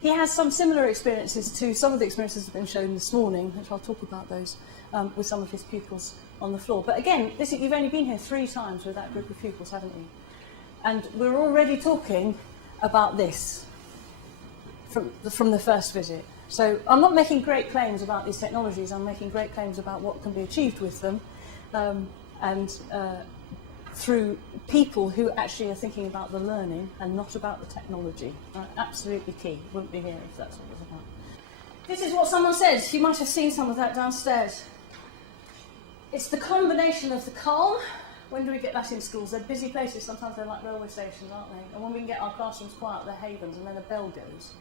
He has some similar experiences to some of the experiences that have been shown this morning, which I'll talk about those with some of his pupils on the floor. But again, you've only been here 3 times with that group of pupils, haven't you? And we're already talking about this from the first visit. So I'm not making great claims about these technologies, I'm making great claims about what can be achieved with them, through people who actually are thinking about the learning and not about the technology. Absolutely key. Wouldn't be here if that's what it was about. This is what someone said. You might have seen some of that downstairs. It's the combination of the calm. When do we get that in schools? They're busy places. Sometimes they're like railway stations, aren't they? And when we can get our classrooms quiet, they're havens, and then a bell goes.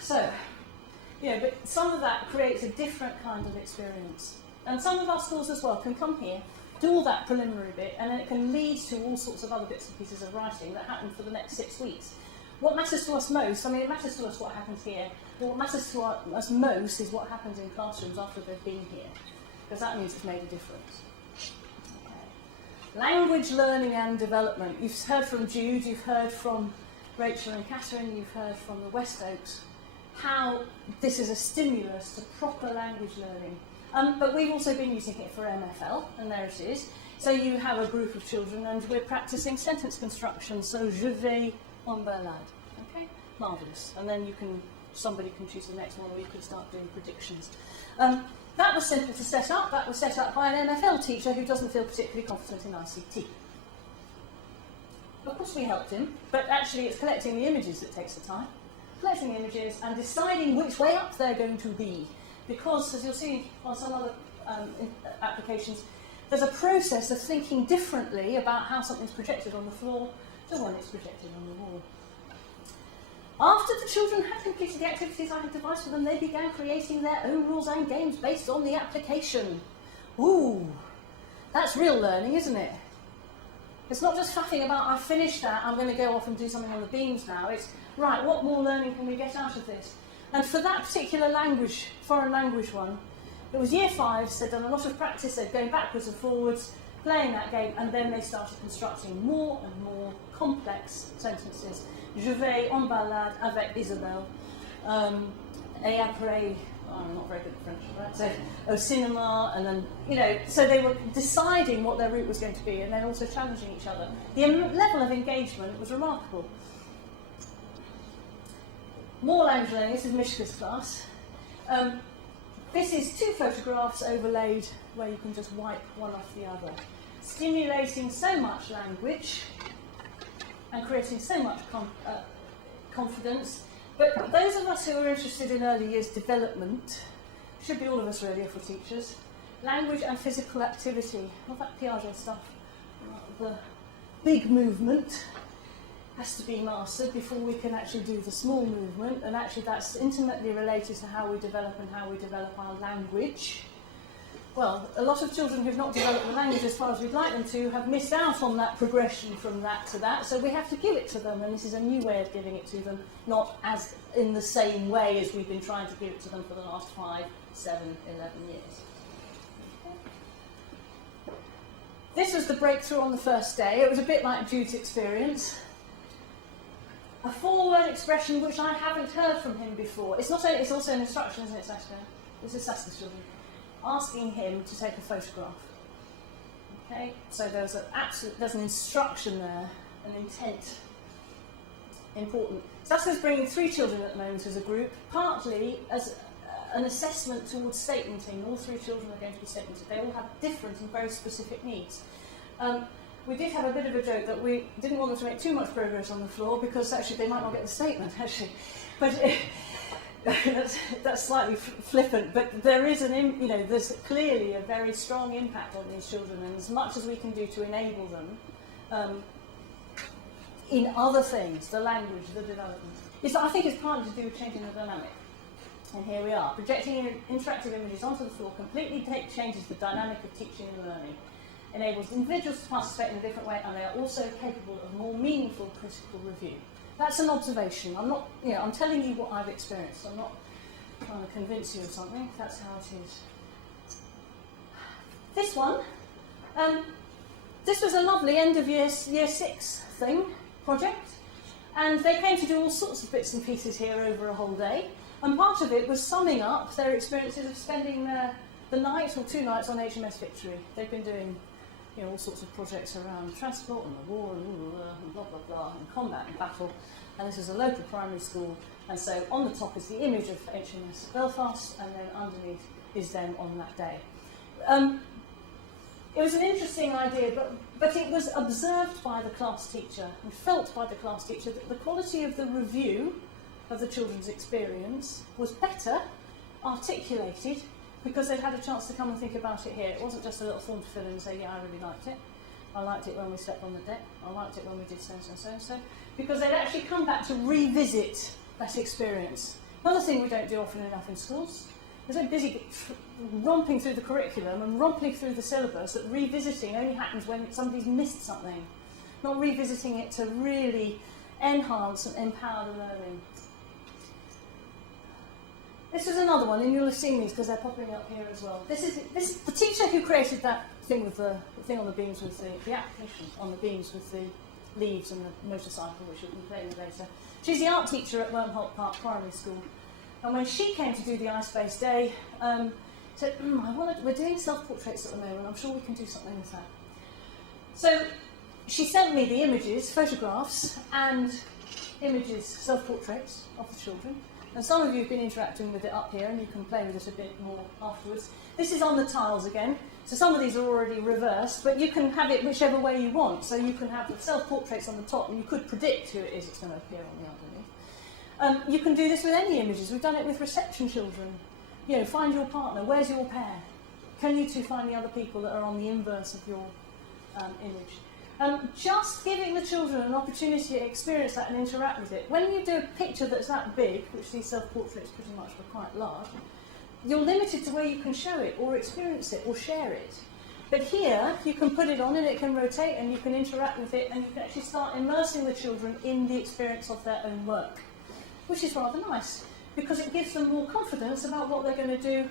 So, but some of that creates a different kind of experience. And some of our schools as well can come here, do all that preliminary bit, and then it can lead to all sorts of other bits and pieces of writing that happen for the next 6 weeks. What matters to us most, it matters to us what happens here, but what matters to us most is what happens in classrooms after they've been here, because that means it's made a difference. Okay. Language learning and development. You've heard from Jude, you've heard from Rachel and Katherine, you've heard from the West Oaks, how this is a stimulus to proper language learning. But we've also been using it for MFL, and there it is. So you have a group of children, and we're practicing sentence construction. So, je vais en balade. Okay, marvellous. And then somebody can choose the next one, or you can start doing predictions. That was simple to set up. That was set up by an MFL teacher who doesn't feel particularly competent in ICT. Of course, we helped him, but actually, it's collecting the images that takes the time. Collecting images and deciding which way up they're going to be. Because, as you'll see on some other applications, there's a process of thinking differently about how something's projected on the floor to when it's projected on the wall. After the children had completed the activities I had devised for them, they began creating their own rules and games based on the application. Ooh, that's real learning, isn't it? It's not just faffing about, I've finished that, I'm going to go off and do something on the beams now. It's, right, what more learning can we get out of this? And for that particular language, foreign language one, it was year 5s, they'd done a lot of practice, they'd going backwards and forwards, playing that game, and then they started constructing more and more complex sentences. Je vais en balade avec Isabelle, et après, I'm not very good at French, right? So, au cinema, and then, so they were deciding what their route was going to be, and then also challenging each other. The level of engagement was remarkable. More language learning. This is Mishka's class. This is 2 photographs overlaid where you can just wipe one off the other. Stimulating so much language and creating so much confidence. But those of us who are interested in early years development, should be all of us really for teachers, language and physical activity, all that Piaget stuff, the big movement, has to be mastered before we can actually do the small movement, and actually that's intimately related to how we develop our language. Well, a lot of children who've not developed the language as far as we'd like them to have missed out on that progression from that to that, so we have to give it to them, and this is a new way of giving it to them, not as in the same way as we've been trying to give it to them for the last 5, 7, 11 years. This was the breakthrough on the first day. It was a bit like Jude's experience. A 4-word expression which I haven't heard from him before. It's also an instruction, isn't it, Saskia? This is Saskia's children. Asking him to take a photograph. Okay, so there's an instruction there, an intent. Important. Saskia's bringing 3 children at the moment as a group, partly as an assessment towards statementing. All 3 children are going to be statemented. They all have different and very specific needs. We did have a bit of a joke that we didn't want them to make too much progress on the floor because actually they might not get the statement, actually. But that's slightly flippant. But there is there's clearly a very strong impact on these children, and as much as we can do to enable them in other things, the language, the development, I think it's partly to do with changing the dynamic. And here we are, projecting interactive images onto the floor completely changes the dynamic of teaching and learning. Enables individuals to participate in a different way, and they are also capable of more meaningful critical review. That's an observation. I'm not, I'm telling you what I've experienced. I'm not trying to convince you of something. That's how it is. This one, this was a lovely end of year 6 project. And they came to do all sorts of bits and pieces here over a whole day. And part of it was summing up their experiences of spending the night or 2 nights on HMS Victory. They've been doing all sorts of projects around transport and the war and blah, blah, blah, and combat and battle. And this is a local primary school. And so on the top is the image of HMS Belfast, and then underneath is them on that day. It was an interesting idea, but it was observed by the class teacher and felt by the class teacher that the quality of the review of the children's experience was better articulated because they'd had a chance to come and think about it here. It wasn't just a little form to fill in and say, yeah, I really liked it. I liked it when we slept on the deck. I liked it when we did so and so and so and so. Because they'd actually come back to revisit that experience. Another thing we don't do often enough in schools is they're busy romping through the curriculum and romping through the syllabus that revisiting only happens when somebody's missed something, not revisiting it to really enhance and empower the learning. This is another one, and you'll have seen these because they're popping up here as well. This is the teacher who created that thing with the thing on the beams with the application on the beams with the leaves and the motorcycle, which you'll be playing with later. She's the art teacher at Wormholt Park Primary School. And when she came to do the ice-based day, said, we're doing self-portraits at the moment, I'm sure we can do something with that. So she sent me the images, photographs, and images, self-portraits of the children. And some of you have been interacting with it up here, and you can play with it a bit more afterwards. This is on the tiles again, so some of these are already reversed, but you can have it whichever way you want. So you can have the self-portraits on the top, and you could predict who it is it's going to appear on the underneath. You can do this with any images. We've done it with reception children. Find your partner. Where's your pair? Can you two find the other people that are on the inverse of your image? Just giving the children an opportunity to experience that and interact with it. When you do a picture that's that big, which these self-portraits pretty much were quite large, you're limited to where you can show it or experience it or share it. But here, you can put it on and it can rotate and you can interact with it and you can actually start immersing the children in the experience of their own work, which is rather nice because it gives them more confidence about what they're going to do,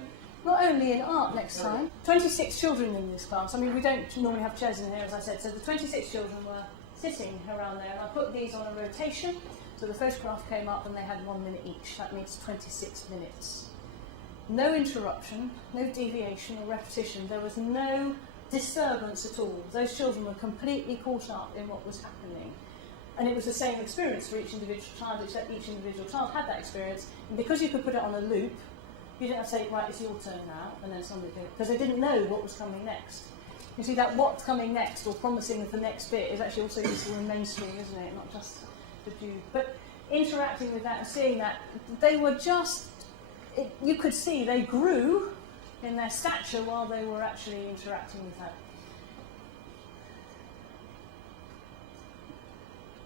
not only in art next time. 26 children in this class. I mean, we don't normally have chairs in here, as I said, so the 26 children were sitting around there, and I put these on a rotation, so the photograph came up and they had 1 minute each. That means 26 minutes. No interruption, no deviation or repetition. There was no disturbance at all. Those children were completely caught up in what was happening. And it was the same experience for each individual child, except each individual child had that experience. And because you could put it on a loop, you didn't have to say, right, it's your turn now, and then somebody did it, because they didn't know what was coming next. You see, that what's coming next, or promising of the next bit, is actually also useful in mainstream, isn't it? Not just the Jew. But interacting with that and seeing that, they were just, you could see they grew in their stature while they were actually interacting with that.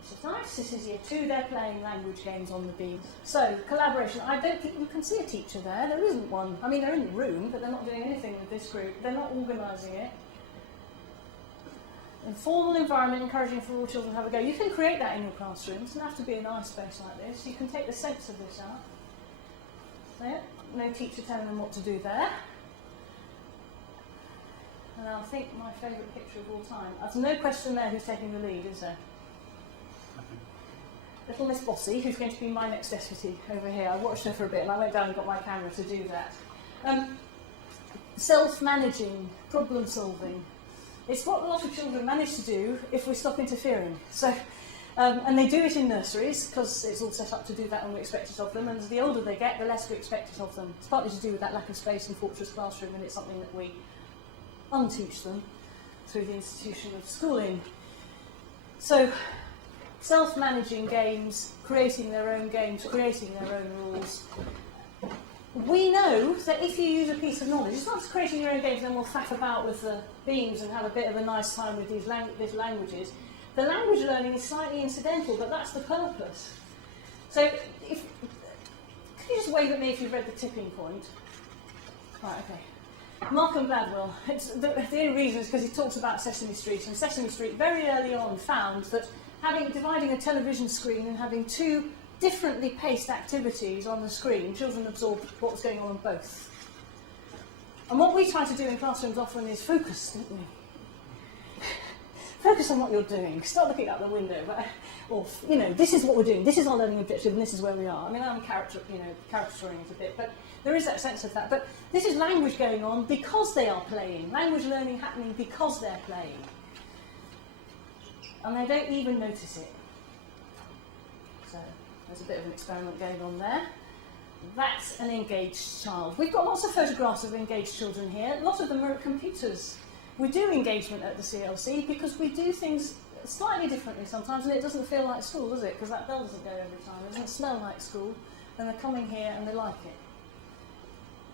This is nice. This is year 2. They're playing language games on the beam. So, collaboration. I don't think you can see a teacher there. There isn't one. I mean, they're in the room, but they're not doing anything with this group. They're not organising it. Informal environment, encouraging for all children to have a go. You can create that in your classroom. It doesn't have to be a nice space like this. You can take the sense of this out. There. No teacher telling them what to do there. And I think my favourite picture of all time. There's no question there who's taking the lead, is there? Little Miss Bossy, who's going to be my next deputy over here. I watched her for a bit and I went down and got my camera to do that. Self-managing, problem solving. It's what a lot of children manage to do if we stop interfering. So, and they do it in nurseries because it's all set up to do that and we expect it of them. And the older they get, the less we expect it of them. It's partly to do with that lack of space in Fortress Classroom, and it's something that we unteach them through the institution of schooling. So, self-managing games, creating their own games, creating their own rules. We know that if you use a piece of knowledge, it's not just creating your own games and then we'll faff about with the beams and have a bit of a nice time with these languages. The language learning is slightly incidental, but that's the purpose. So, can you just wave at me if you've read The Tipping Point? Right, okay. Malcolm Gladwell, the only reason is because he talks about Sesame Street, and Sesame Street very early on found that dividing a television screen and having 2 differently paced activities on the screen, children absorbed what was going on both. And what we try to do in classrooms often is focus, don't we? focus on what you're doing. Stop looking out the window. Or, this is what we're doing. This is our learning objective, and this is where we are. I mean, I'm caricaturing it a bit, but there is that sense of that. But this is language going on because they are playing. Language learning happening because they're playing. And they don't even notice it. So there's a bit of an experiment going on there. That's an engaged child. We've got lots of photographs of engaged children here. A lot of them are at computers. We do engagement at the CLC because we do things slightly differently sometimes, and it doesn't feel like school, does it? Because that bell doesn't go every time. It doesn't smell like school, and they're coming here and they like it.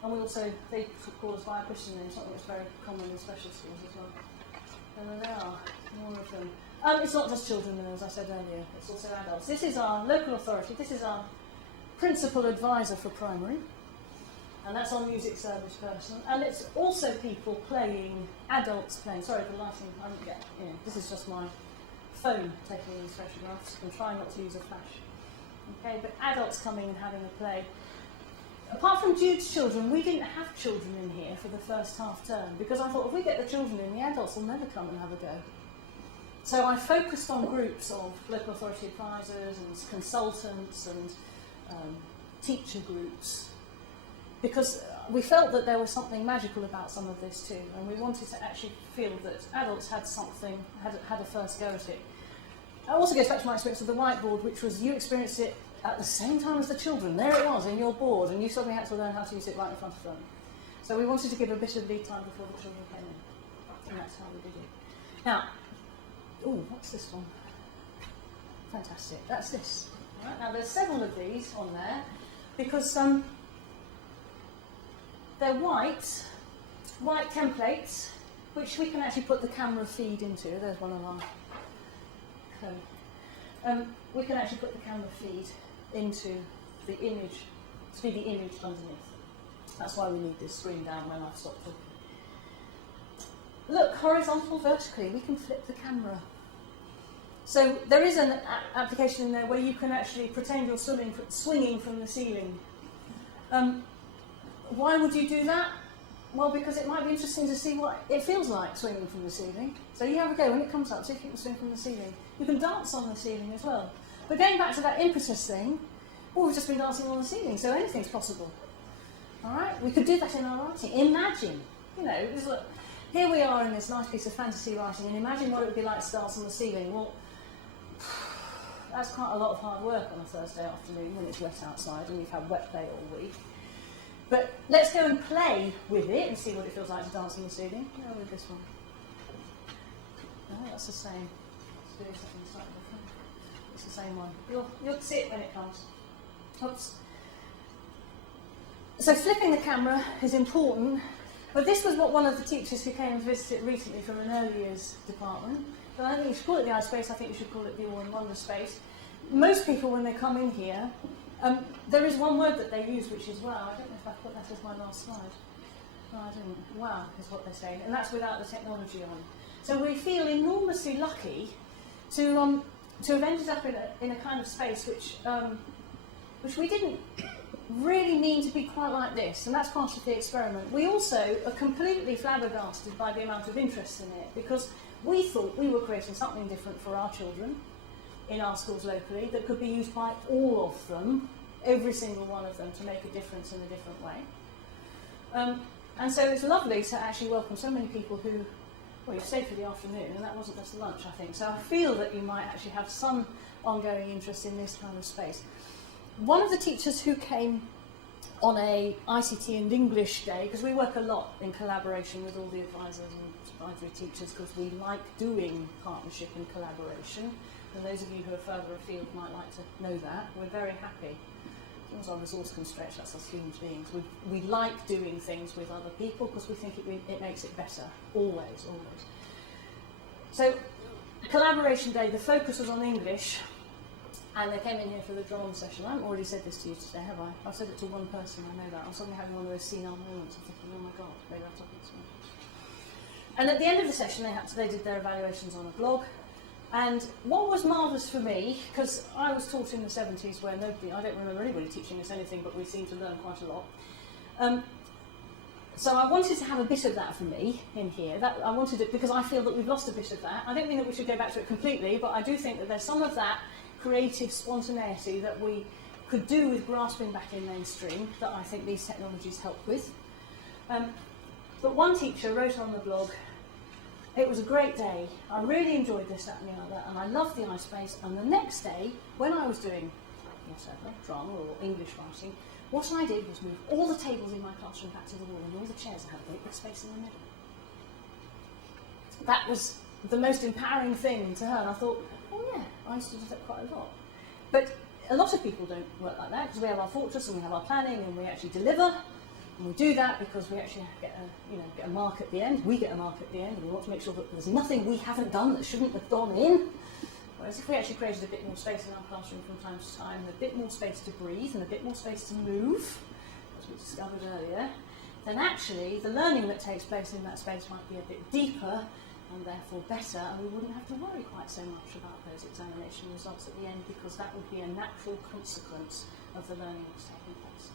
And we also, they call us by a Christian name, something that's very common in special schools as well. And there they are, more of them. It's not just children, though, as I said earlier, it's also adults. This is our local authority, this is our principal advisor for primary, and that's our music service person. And it's also people playing, adults playing. Sorry, the lighting, this is just my phone taking these photographs. I'm trying not to use a flash. Okay, but adults coming and having a play. Apart from Jude's children, we didn't have children in here for the first half term because I thought if we get the children in, the adults will never come and have a go. So I focused on groups of local authority advisors and consultants and teacher groups because we felt that there was something magical about some of this too, and we wanted to actually feel that adults had something, had a first go at it. It also goes back to my experience of the whiteboard, which was you experienced it at the same time as the children. There it was in your board, and you suddenly had to learn how to use it right in front of them. So we wanted to give a bit of lead time before the children came in, and that's how we did it. Now, what's this one? Fantastic, that's this. Right, now there's several of these on there, because they're white templates, which we can actually put the camera feed into. There's one of our we can actually put the camera feed into the image, to be the image underneath. That's why we need this screen down when I've stopped talking. Look, horizontal, vertically, we can flip the camera. So there is an application in there where you can actually pretend you're swinging from the ceiling. Why would you do that? Well, because it might be interesting to see what it feels like swinging from the ceiling. So you have a go when it comes up, see if you can swing from the ceiling. You can dance on the ceiling as well. But going back to that impetus thing, we've just been dancing on the ceiling, so anything's possible. All right, we could do that in our writing. Imagine, here we are in this nice piece of fantasy writing, and imagine what it would be like to dance on the ceiling. Well, that's quite a lot of hard work on a Thursday afternoon when it's wet outside and we've had wet play all week. But let's go and play with it and see what it feels like to dance on the ceiling. Go with this one. No, that's the same. Let's do something slightly different. It's the same one. You'll see it when it comes. Oops. So flipping the camera is important, but this was what one of the teachers who came and visited recently from an early years department. But I think you should call it the eye space, I think you should call it the all-in-wonder space. Most people, when they come in here, there is one word that they use, which is wow. I don't know if I put that as my last slide. No, I didn't. Wow is what they're saying, and that's without the technology on. So we feel enormously lucky to have ended up in a kind of space which we didn't really mean to be quite like this, and that's part of the experiment. We also are completely flabbergasted by the amount of interest in it, because we thought we were creating something different for our children in our schools locally that could be used by all of them, every single one of them, to make a difference in a different way. And so it's lovely to actually welcome so many people who, well, you stayed for the afternoon, and that wasn't just lunch, I think. So I feel that you might actually have some ongoing interest in this kind of space. One of the teachers who came on a ICT and English day, because we work a lot in collaboration with all the advisors and supervisory teachers, because we like doing partnership and collaboration. And those of you who are further afield might like to know that. We're very happy. As long as our resource can stretch, that's us human beings. We like doing things with other people because we think it makes it better. Always, always. So, collaboration day, the focus was on English. And they came in here for the drama session. I haven't already said this to you today, have I? I've said it to one person, I know that. I'm suddenly having one of those senile moments. I'm thinking, oh my God, maybe I've talked to someone. And at the end of the session, they did their evaluations on a blog. And what was marvellous for me, because I was taught in the 70s where I don't remember anybody teaching us anything, but we seemed to learn quite a lot. So I wanted to have a bit of that for me in here. I wanted it because I feel that we've lost a bit of that. I don't mean that we should go back to it completely, but I do think that there's some of that creative spontaneity that we could do with grasping back in mainstream that I think these technologies help with. But one teacher wrote on the blog, "It was a great day. I really enjoyed this, that and the other, and I loved the iSpace. And the next day, when I was doing whatever, drama or English writing, what I did was move all the tables in my classroom back to the wall and all the chairs had a great big space in the middle." That was the most empowering thing to her, and I thought, oh yeah, I used to do that quite a lot. But a lot of people don't work like that, because we have our fortress and we have our planning and we actually deliver, and we do that because we actually get a mark at the end. We get a mark at the end, and we want to make sure that there's nothing we haven't done that shouldn't have gone in. Whereas if we actually created a bit more space in our classroom from time to time, and a bit more space to breathe and a bit more space to move, as we discovered earlier, then actually the learning that takes place in that space might be a bit deeper and therefore better, and we wouldn't have to worry quite so much about those examination results at the end, because that would be a natural consequence of the learning that's taking place.